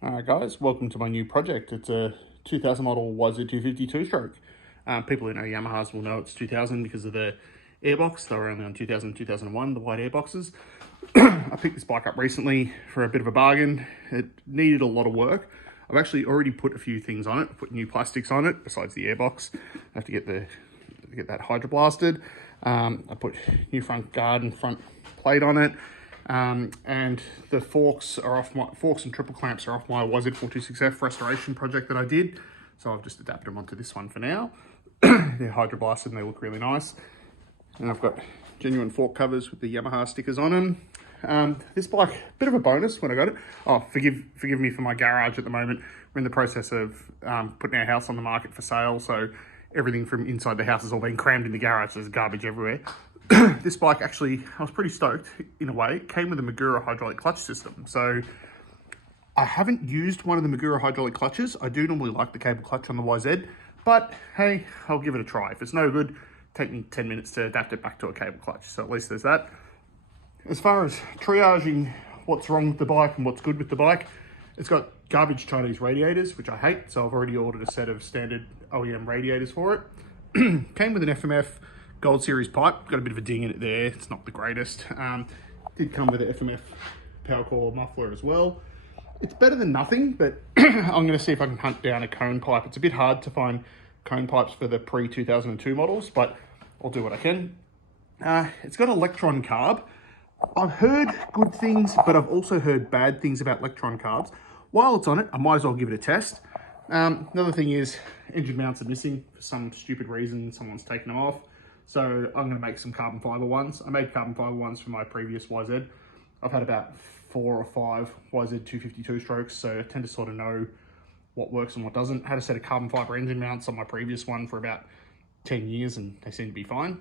Alright guys, welcome to my new project. It's a 2000 model YZ250 two-stroke. People who know Yamahas will know it's 2000 because of the airbox. They were only on 2000, 2001, the white airboxes. I picked this bike up recently for a bit of a bargain. It needed a lot of work. I've actually already put a few things on it, put new plastics on it besides the airbox. I have to get that hydroblasted. I put new front guard and front plate on it. And the forks and triple clamps are off my YZ426F restoration project that I did. So I've just adapted them onto this one for now. They're hydroblasted and they look really nice. And I've got genuine fork covers with the Yamaha stickers on them. This bike, bit of a bonus when I got it. Oh, forgive me for my garage at the moment. We're in the process of putting our house on the market for sale. So everything from inside the house has all been crammed in the garage. There's garbage everywhere. This bike actually, I was pretty stoked in a way. It came with a Magura hydraulic clutch system. So I haven't used one of the Magura hydraulic clutches. I do normally like the cable clutch on the YZ, but hey, I'll give it a try. If it's no good, take me 10 minutes to adapt it back to a cable clutch. So at least there's that. As far as triaging what's wrong with the bike and what's good with the bike, it's got garbage Chinese radiators, which I hate. So I've already ordered a set of standard OEM radiators for it. Came with an FMF Gold Series pipe, got a bit of a ding in it there. It's not the greatest. Did come with an FMF power core muffler as well. It's better than nothing, but I'm going to see if I can hunt down a cone pipe. It's a bit hard to find cone pipes for the pre-2002 models, but I'll do what I can. It's got Electron carb. I've heard good things, but I've also heard bad things about Electron carbs. While it's on it, I might as well give it a test. Another thing is engine mounts are missing for some stupid reason. Someone's taken them off. So I'm going to make some carbon fiber ones. I made carbon fiber ones for my previous YZ. I've had about 4 or 5 YZ252 strokes, so I tend to sort of know what works and what doesn't. I had a set of carbon fiber engine mounts on my previous one for about 10 years and they seem to be fine.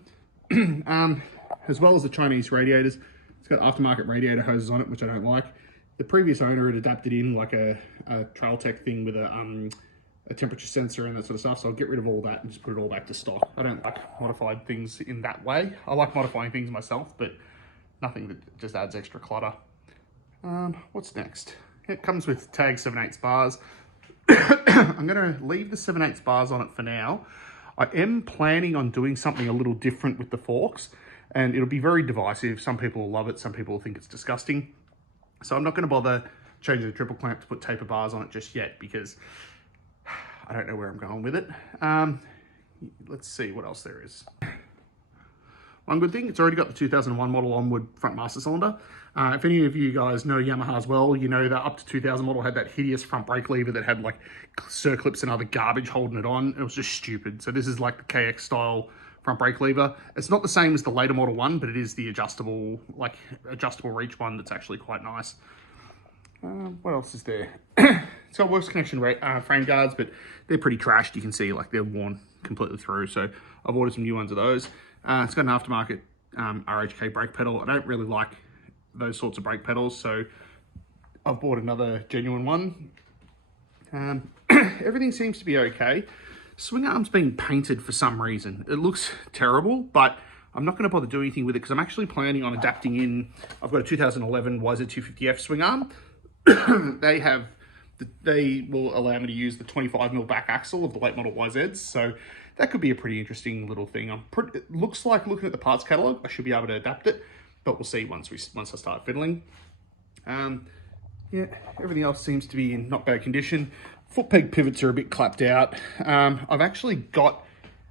As well as the Chinese radiators. It's got aftermarket radiator hoses on it, which I don't like. The previous owner had adapted in like a Trailtech thing with a temperature sensor and that sort of stuff, so I'll get rid of all that and just put it all back to stock. I don't like modified things in that way. I like modifying things myself, but nothing that just adds extra clutter. What's next? It comes with tag 7/8 bars. I'm going to leave the 7/8 bars on it for now. I am planning on doing something a little different with the forks, and it'll be very divisive. Some people will love it, some people will think it's disgusting. So I'm not going to bother changing the triple clamp to put taper bars on it just yet, because I don't know where I'm going with it. Let's see what else there is. One good thing, it's already got the 2001 model onward front master cylinder. If any of you guys know Yamaha as well, you know that up to 2000 model had that hideous front brake lever that had like circlips and other garbage holding it on. It was just stupid. So this is like the KX style front brake lever. It's not the same as the later model one, but it is the adjustable reach one that's actually quite nice. What else is there? It's got works connection frame guards, but they're pretty trashed. You can see like they're worn completely through. So I've ordered some new ones of those. It's got an aftermarket RHK brake pedal. I don't really like those sorts of brake pedals, so I've bought another genuine one. Everything seems to be okay. Swing arm's being painted for some reason. It looks terrible, but I'm not going to bother doing anything with it because I'm actually planning on adapting in. I've got a 2011 YZ250F swing arm. They will allow me to use the 25mm back axle of the late model YZs, so that could be a pretty interesting little thing. It looks like, looking at the parts catalog, I should be able to adapt it, but we'll see once I start fiddling. Yeah, everything else seems to be in not bad condition. Foot peg pivots are a bit clapped out. I've actually got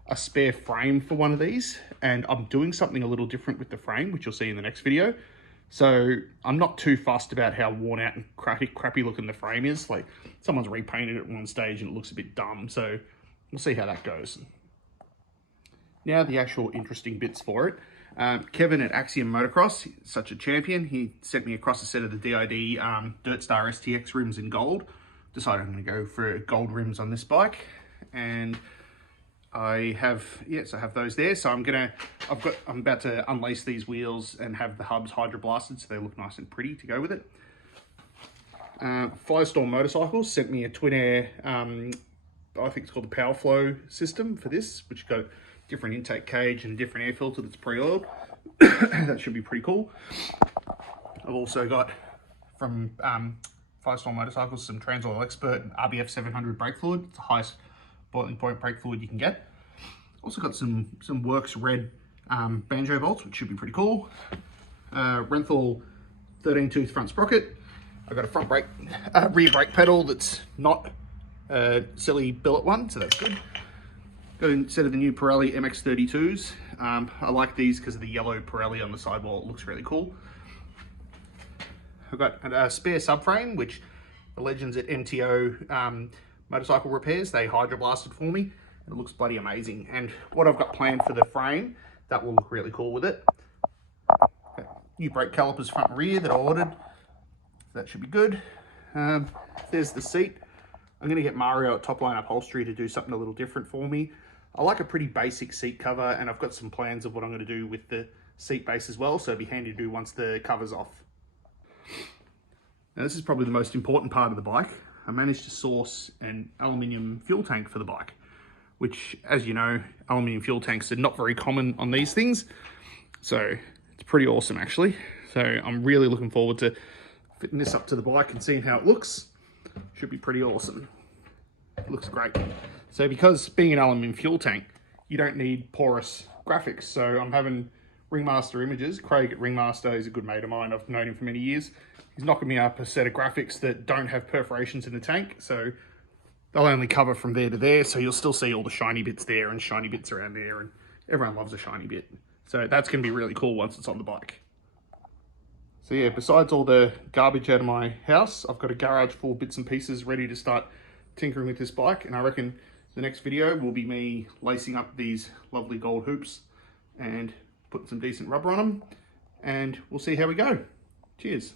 a spare frame for one of these, and I'm doing something a little different with the frame, which you'll see in the next video. So I'm not too fussed about how worn out and crappy looking the frame is. Like, someone's repainted it at one stage and it looks a bit dumb, so we'll see how that goes. Now the actual interesting bits for it. Kevin at Axiom Motocross, such a champion, he sent me across a set of the DID Dirt Star STX rims in gold. Decided I'm going to go for gold rims on this bike, and I have those there. So I'm about to unlace these wheels and have the hubs hydroblasted so they look nice and pretty to go with it. Firestorm Motorcycles sent me a twin air, I think it's called the Power Flow system for this, which got different intake cage and different air filter that's pre-oiled. That should be pretty cool. I've also got from 5-star motorcycles, some Trans Oil Expert and RBF 700 brake fluid. It's the highest boiling point brake fluid you can get. Also got some Works red banjo bolts, which should be pretty cool. Renthal 13-tooth front sprocket. I've got a front brake, rear brake pedal that's not a silly billet one, so that's good. Got a set of the new Pirelli MX32s. I like these because of the yellow Pirelli on the sidewall. It looks really cool. I've got a spare subframe, which the legends at MTO Motorcycle Repairs, they hydroblasted for me. It looks bloody amazing. And what I've got planned for the frame, that will look really cool with it. New brake calipers front and rear that I ordered. That should be good. There's the seat. I'm going to get Mario at Top Line Upholstery to do something a little different for me. I like a pretty basic seat cover, and I've got some plans of what I'm going to do with the seat base as well, so it'd be handy to do once the cover's off. Now this is probably the most important part of the bike. I managed to source an aluminium fuel tank for the bike, which, as you know, aluminium fuel tanks are not very common on these things. So it's pretty awesome actually. So I'm really looking forward to fitting this up to the bike and seeing how it looks. Should be pretty awesome. It looks great. So because being an aluminium fuel tank, you don't need porous graphics. So I'm having Ringmaster Images. Craig at Ringmaster is a good mate of mine. I've known him for many years. He's knocking me up a set of graphics that don't have perforations in the tank. So they'll only cover from there to there. So you'll still see all the shiny bits there and shiny bits around there. And everyone loves a shiny bit. So that's going to be really cool once it's on the bike. So yeah, besides all the garbage out of my house, I've got a garage full of bits and pieces ready to start tinkering with this bike. And I reckon the next video will be me lacing up these lovely gold hoops and putting some decent rubber on them. And we'll see how we go. Cheers.